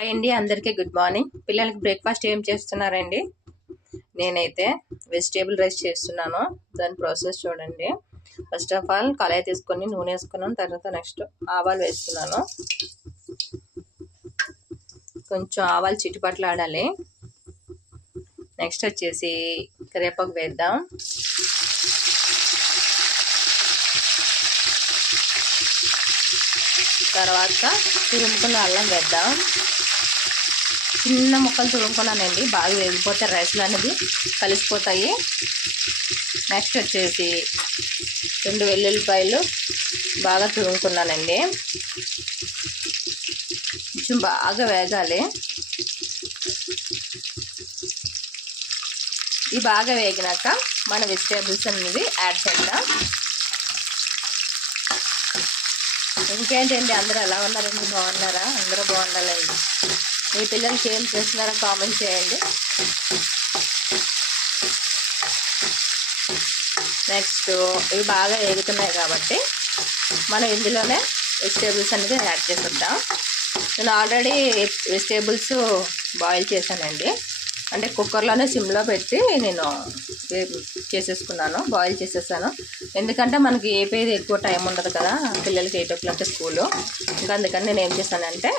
Hi అండి, అందరికీ good morning. పిల్లలకి బ్రేక్ఫాస్ట్ ఏం చేస్తున్నారండి? నేనైతే వెజిటేబుల్ రైస్ చేస్తున్నాను. దాని ప్రాసెస్ చూడండి. ఫస్ట్ ఆఫ్ ఆల్ కళాయి తీసుకొని నూనె వేసుకున్నాను. తర్వాత నెక్స్ట్ ఆవాలు వేస్తున్నాను. కొంచెం ఆవాలు చిటిపట్లు ఆడాలి. నెక్స్ట్ వచ్చేసి కరివేపాకు వేద్దాం. తర్వాత తురుముకున్న అల్లం వేద్దాం. చిన్న ముక్కలు తురుముకున్నానండి, బాగా వేగిపోతే రైస్లు అనేది కలిసిపోతాయి. నెక్స్ట్ వచ్చేసి 2 వెల్లుల్లిపాయలు బాగా తురుముకున్నానండి. కొంచెం బాగా వేగాలి. ఇవి బాగా వేగినాక మన వెజిటేబుల్స్ అనేది యాడ్ చేద్దాం. ఇంకేంటండి, అందరూ ఎలా ఉన్నారండి? బాగున్నారా? అందరూ బాగుండాలండి. మీ పిల్లలకి ఏం చేస్తున్నారో కామెంట్ చేయండి. నెక్స్ట్ ఇవి బాగా వేగుతున్నాయి కాబట్టి మనం ఇందులోనే వెజిటేబుల్స్ అనేది యాడ్ చేసేద్దాం. నేను ఆల్రెడీ వెజిటేబుల్స్ బాయిల్ చేశానండి. అంటే కుక్కర్లోనే సిమ్లో పెట్టి నేను చేసేసుకున్నాను, బాయిల్ చేసేసాను. ఎందుకంటే మనకి ఏపేది ఎక్కువ టైం ఉండదు కదా, పిల్లలకి 8 o'clock స్కూలు. ఇంకా అందుకని నేను ఏం చేశానంటే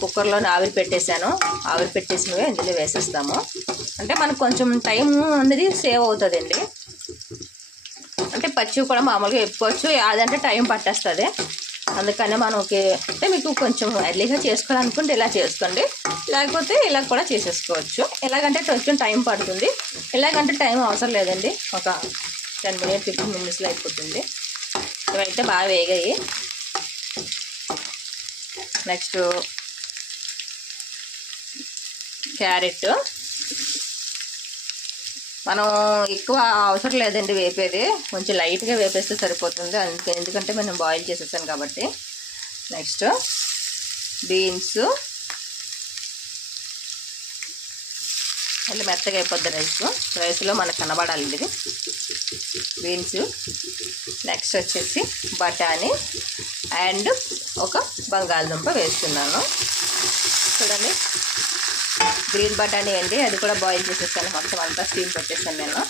కుక్కర్లోనే ఆవిరి పెట్టేశాను. ఆవిరి పెట్టేసినవి ఇందులో వేసేస్తాము. అంటే మనకు కొంచెం టైం అనేది సేవ్ అవుతుందండి. అంటే పచ్చివి కూడా మామూలుగా వేపుకోవచ్చు, అదంటే టైం పట్టేస్తుంది. అందుకని మనకి అంటే మీకు కొంచెం ఎర్లీగా చేసుకోవాలనుకుంటే ఇలా చేసుకోండి, లేకపోతే ఇలా కూడా చేసేసుకోవచ్చు. ఎలాగంటే కొంచెం టైం పడుతుంది, ఎలాగంటే టైం అవసరం లేదండి. ఒక 10 minutes 15 minutesలో అయిపోతుంది. ఇవైతే బాగా వేగాయి. నెక్స్ట్ క్యారెట్ మనం ఎక్కువ అవసరం లేదండి వేపేది, కొంచెం లైట్గా వేపేస్తే సరిపోతుంది. ఎందుకంటే మనం బాయిల్ చేసేసాను కాబట్టి. నెక్స్ట్ బీన్స్, మళ్ళీ మెత్తగా అయిపోద్ది రైస్లో మనకు కనబడాలి ఇది. బీన్స్, నెక్స్ట్ వచ్చేసి బఠానీ అండ్ ఒక బంగాళదుంప వేస్తున్నాను. చూడండి, గ్రీన్ బఠానీ అండి, అది కూడా బాయిల్ చేసేసాను. మొత్తం అంతా స్టీమ్ పెట్టేసాను నేను.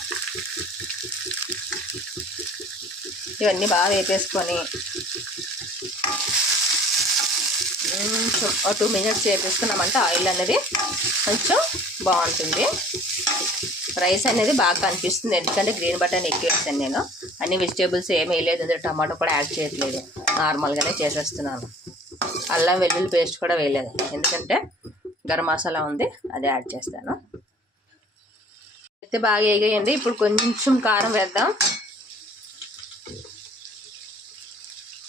ఇవన్నీ బాగా వేపేసుకొని ఒక 2 minutes వేపేసుకున్నామంటే ఆయిల్ అనేది కొంచెం బాగుంటుంది. రైస్ అనేది బాగా కనిపిస్తుంది, ఎందుకంటే గ్రీన్ బఠానీ ఎక్కువ వేసాను నేను. అన్ని వెజిటేబుల్స్ ఏమీ వేయలేదు, అందులో టమాటో కూడా యాడ్ చేయట్లేదు, నార్మల్గానే చేసేస్తున్నాను. అల్లం వెల్లుల్లి పేస్ట్ కూడా వేయలేదు, ఎందుకంటే గరం మసాలా ఉంది, అది యాడ్ చేస్తాను. అయితే బాగా వేగేయండి. ఇప్పుడు కొంచెం కారం వేద్దాం.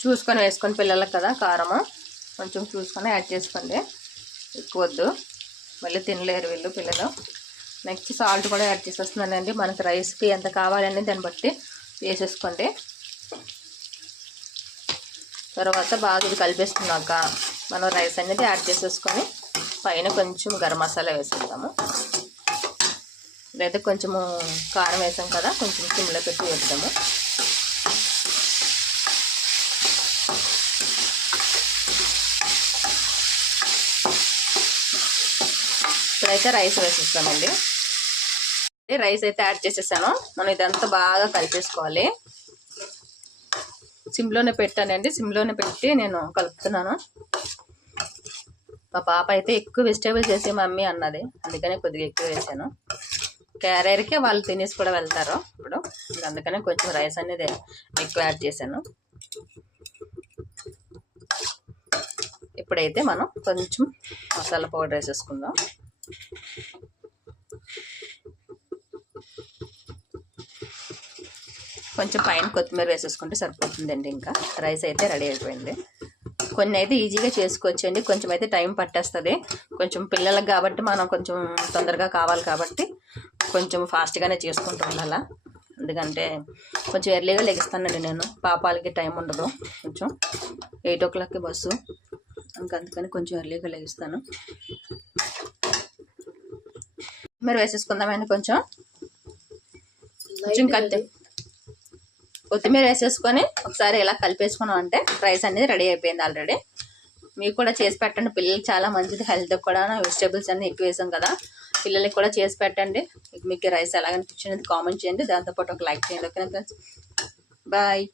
చూసుకొని వేసుకొని, పిల్లలకు కదా కారము, కొంచెం చూసుకొని యాడ్ చేసుకోండి, ఎక్కువ వద్దు, మళ్ళీ తినలేరు వీళ్ళు పిల్లలు. నెక్స్ట్ సాల్ట్ కూడా యాడ్ చేసేస్తున్నానండి. మనకి రైస్కి ఎంత కావాలని దాన్ని బట్టి వేసేసుకోండి. తర్వాత బాగా ఇది కలిపేసుకున్నాక మనం రైస్ అనేది యాడ్ చేసేసుకొని పైన కొంచెం గరం మసాలా వేసేద్దాము. లేదా కొంచెము కారం వేసాం కదా, కొంచెం సిమ్లో పెట్టి వేద్దాము. ఇప్పుడైతే రైస్ వేసేస్తామండి. రైస్ అయితే యాడ్ చేసేసాను. మనం ఇదంతా బాగా కలిపేసుకోవాలి. సిమ్లోనే పెట్టానండి, సిమ్లోనే పెట్టి నేను కలుపుతున్నాను. మా పాప అయితే ఎక్కువ వెజిటేబుల్స్ వేసి మమ్మీ అన్నది, అందుకనే కొద్దిగా ఎక్కువ వేసాను. క్యారియర్కి వాళ్ళు తినేసి కూడా వెళ్తారు ఇప్పుడు, అందుకనే కొంచెం రైస్ అనేది ఎక్కువ యాడ్ చేశాను. ఇప్పుడైతే మనం కొంచెం మసాలా పౌడర్ వేసేసుకుందాం. కొంచెం పైన కొత్తిమీర వేసేసుకుంటే సరిపోతుందండి. ఇంకా రైస్ అయితే రెడీ అయిపోయింది. కొన్ని అయితే ఈజీగా చేసుకోవచ్చండి, కొంచెం అయితే టైం పట్టేస్తుంది. కొంచెం పిల్లలకు కాబట్టి మనం కొంచెం తొందరగా కావాలి కాబట్టి కొంచెం ఫాస్ట్గానే చేసుకుంటూ ఉండాలా. ఎందుకంటే కొంచెం ఎర్లీగా లెగిస్తానండి నేను, పాపాలకి టైం ఉండదు. కొంచెం 8 o'clock బస్సు, అందుకని కొంచెం ఎర్లీగా లెగిస్తాను. మీరు వేసేసుకుందామండి. కొంచెం కొత్తిమీర వేసేసుకొని ఒకసారి ఇలా కలిపేసుకున్నాం అంటే రైస్ అనేది రెడీ అయిపోయింది ఆల్రెడీ. మీకు కూడా చేసి పెట్టండి, పిల్లలకి చాలా మంచిది హెల్త్ కూడా. వెజిటేబుల్స్ అన్నీ ఎక్కువ వేసాం కదా, పిల్లలకి కూడా చేసి పెట్టండి. మీకు రైస్ ఎలా అనిపించినది కామెంట్ చేయండి, దాంతోపాటు ఒక లైక్ చేయండి. ఓకేనా ఫ్రెండ్స్, బాయ్.